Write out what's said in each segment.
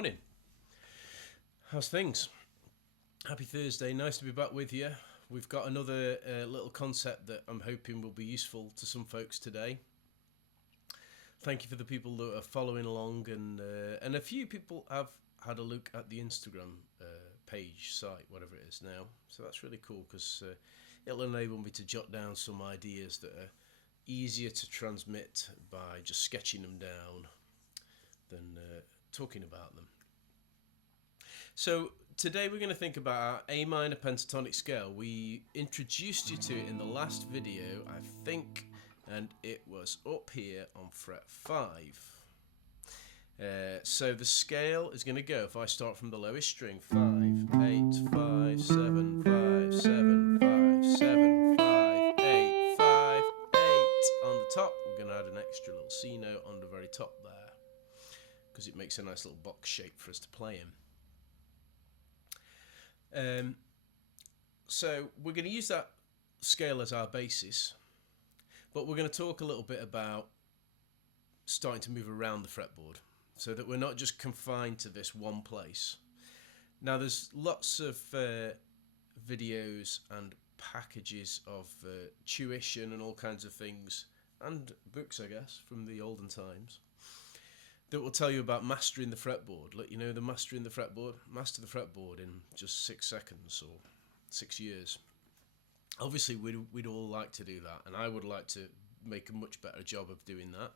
morning. How's things? Happy Thursday. Nice to be back with you. We've got another little concept that I'm hoping will be useful to some folks today. Thank you for the people that are following along, and a few people have had a look at the Instagram page, site, whatever it is now. So that's really cool because it'll enable me to jot down some ideas that are easier to transmit by just sketching them down than talking about them. So today we're going to think about our A minor pentatonic scale. We introduced you to it in the last video, I think, and it was up here on fret 5. So the scale is going to go, if I start from the lowest string, 5, 8, 5, 7, 5, 7, 5, 7, 5, 8, 5, 8. On the top, we're going to add an extra little C note on the very top there, because it makes a nice little box shape for us to play in. So we're going to use that scale as our basis, but we're going to talk a little bit about starting to move around the fretboard so that we're not just confined to this one place. Now there's lots of videos and packages of tuition and all kinds of things, and books, I guess, from the olden times, that will tell you about mastering the fretboard. Let you know the mastering the fretboard. Master the fretboard in just 6 seconds or 6 years. Obviously, we'd all like to do that, and I would like to make a much better job of doing that.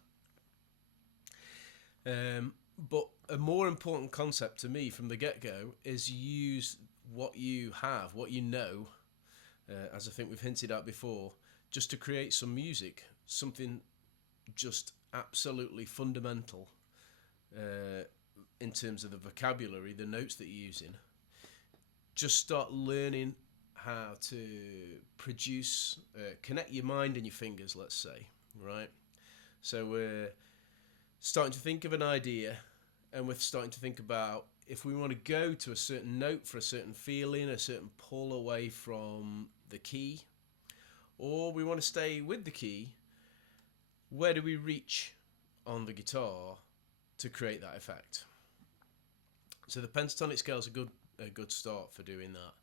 But a more important concept to me from the get-go is use what you have, what you know, as I think we've hinted at before, just to create some music, something just absolutely fundamental. In terms of the vocabulary, the notes that you're using, just start learning how to produce, connect your mind and your fingers, let's say, right? So we're starting to think of an idea, and we're starting to think about if we want to go to a certain note for a certain feeling, a certain pull away from the key, or we want to stay with the key, where do we reach on the guitar to create that effect? So the pentatonic scale is a good start for doing that,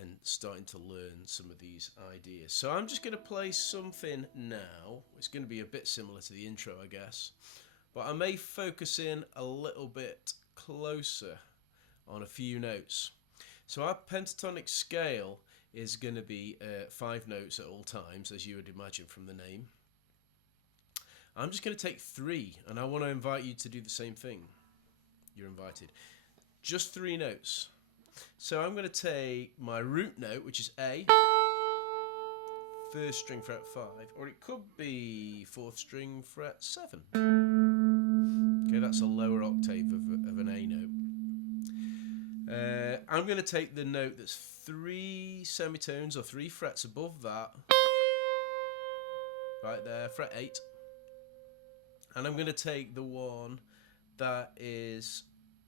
and starting to learn some of these ideas. So I'm just going to play something now. It's going to be a bit similar to the intro, I guess, but I may focus in a little bit closer on a few notes. So our pentatonic scale is going to be 5 notes at all times, as you would imagine from the name. I'm just going to take 3, and I want to invite you to do the same thing. You're invited. Just 3 notes. So I'm going to take my root note, which is A, 1st string fret 5, or it could be 4th string fret 7. Okay, that's a lower octave of an A note. I'm going to take the note that's 3 semitones or 3 frets above that, right there, fret 8. And I'm going to take the one that is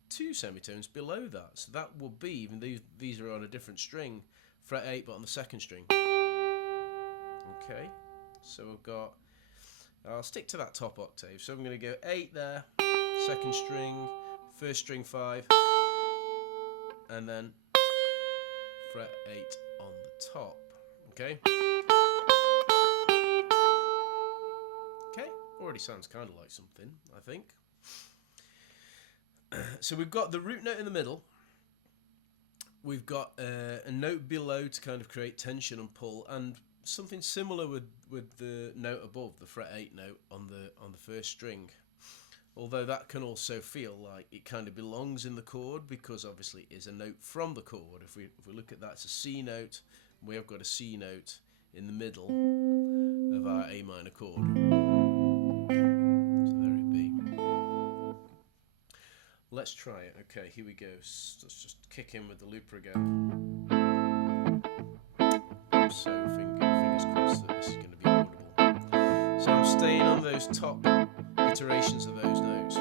2 semitones below that. So that will be, even these are on a different string, fret 8 but on the 2nd string. Okay, so we've got, I'll stick to that top octave. So I'm going to go 8 there, 2nd string, 1st string 5, and then fret 8 on the top. Okay. Already sounds kind of like something, I think. So we've got the root note in the middle. We've got a note below to kind of create tension and pull, and something similar with the note above, the fret 8 note on the 1st string. Although that can also feel like it kind of belongs in the chord, because obviously it is a note from the chord. If we look at that, it's a C note. We have got a C note in the middle of our A minor chord. Let's try it. Okay, here we go. Let's just kick in with the looper again. So fingers crossed that this is going to be audible. So I'm staying on those top iterations of those notes.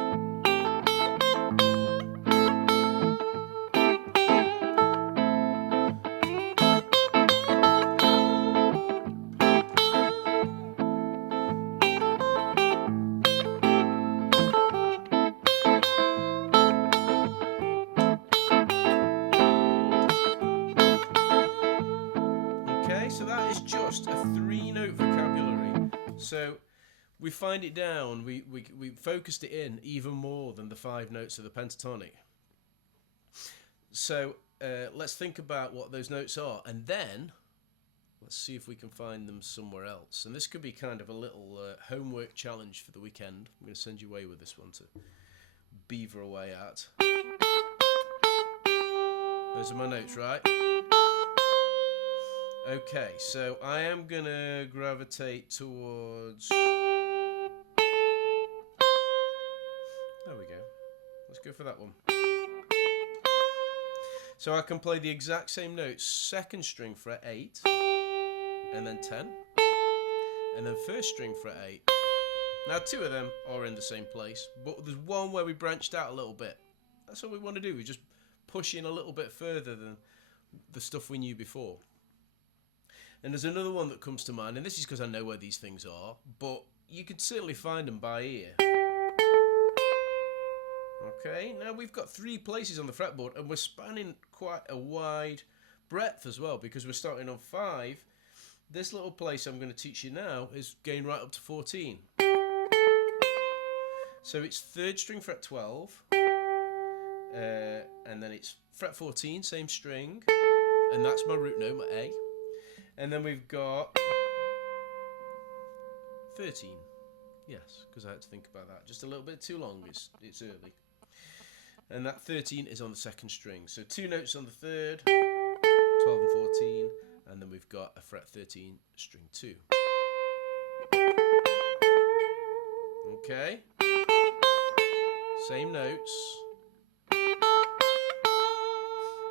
So we find it down, we focused it in even more than the 5 notes of the pentatonic. So let's think about what those notes are, and then let's see if we can find them somewhere else. And this could be kind of a little homework challenge for the weekend. I'm going to send you away with this one to beaver away at. Those are my notes, right? Okay, so I am going to gravitate towards... There we go. Let's go for that one. So I can play the exact same notes, 2nd string fret 8, and then 10, and then 1st string fret 8. Now 2 of them are in the same place, but there's one where we branched out a little bit. That's what we want to do, we just push in a little bit further than the stuff we knew before. And there's another one that comes to mind, and this is because I know where these things are, but you could certainly find them by ear. Okay, now we've got 3 places on the fretboard, and we're spanning quite a wide breadth as well, because we're starting on 5. This little place I'm going to teach you now is going right up to 14. So it's 3rd string fret 12, and then it's fret 14, same string, and that's my root note, my A. And then we've got 13. Yes, because I had to think about that. Just a little bit too long, it's early. And that 13 is on the 2nd string. So 2 notes on the 3rd, 12 and 14, and then we've got a fret 13, string 2. Okay. Same notes.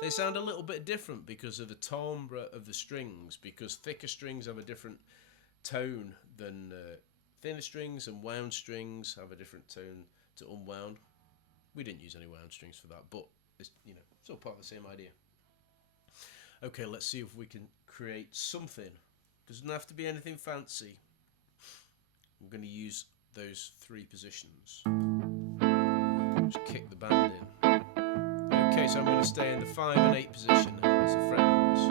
They sound a little bit different because of the timbre of the strings, because thicker strings have a different tone than thinner strings, and wound strings have a different tone to unwound. We didn't use any wound strings for that, but it's, you know, it's all part of the same idea. Okay, let's see if we can create something. Doesn't have to be anything fancy. I'm going to use those 3 positions. Just kick the band in. Okay, so I'm going to stay in the 5 and 8 position as the fret numbers.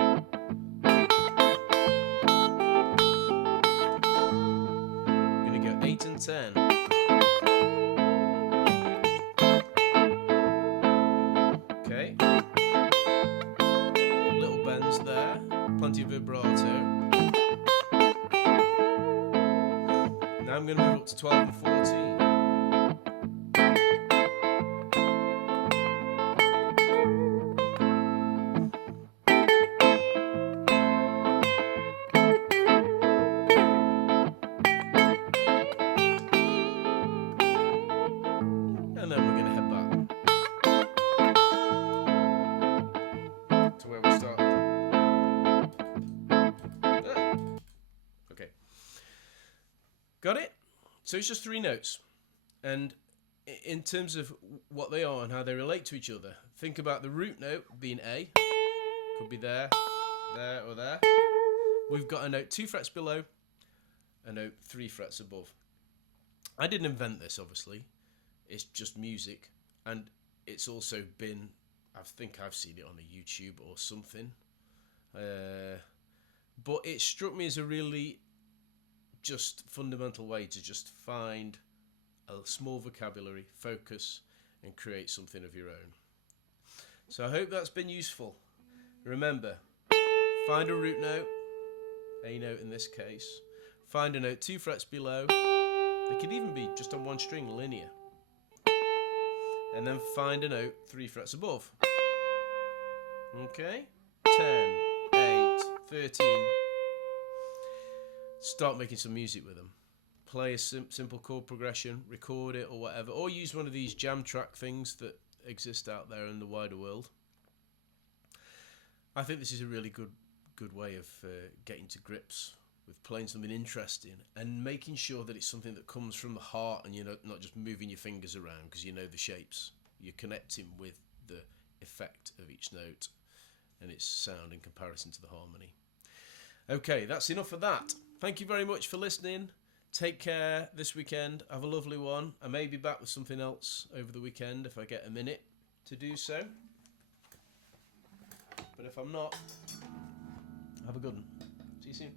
I'm going to go 8 and 10. Okay. Little bends there, plenty of vibrato. Now I'm going to move up to 12 and 14. And then we're going to head back to where we started. Okay. Got it? So it's just 3 notes. And in terms of what they are and how they relate to each other, think about the root note being A. Could be there, there, or there. We've got a note 2 frets below, a note 3 frets above. I didn't invent this, obviously. It's just music, and it's also been, I think I've seen it on a YouTube or something, but it struck me as a really just fundamental way to just find a small vocabulary, focus, and create something of your own. So I hope that's been useful. Remember, find a root note, A note in this case, find a note 2 frets below, it could even be just on 1 string, linear. And then find a note 3 frets above. Okay? 10, 8, 13. Start making some music with them. Play a simple chord progression, record it or whatever, or use one of these jam track things that exist out there in the wider world. I think this is a really good way of getting to grips with playing something interesting and making sure that it's something that comes from the heart, and you're not just moving your fingers around because you know the shapes. You're connecting with the effect of each note and its sound in comparison to the harmony. Okay, that's enough of that. Thank you very much for listening. Take care this weekend. Have a lovely one. I may be back with something else over the weekend if I get a minute to do so. But if I'm not, have a good one. See you soon.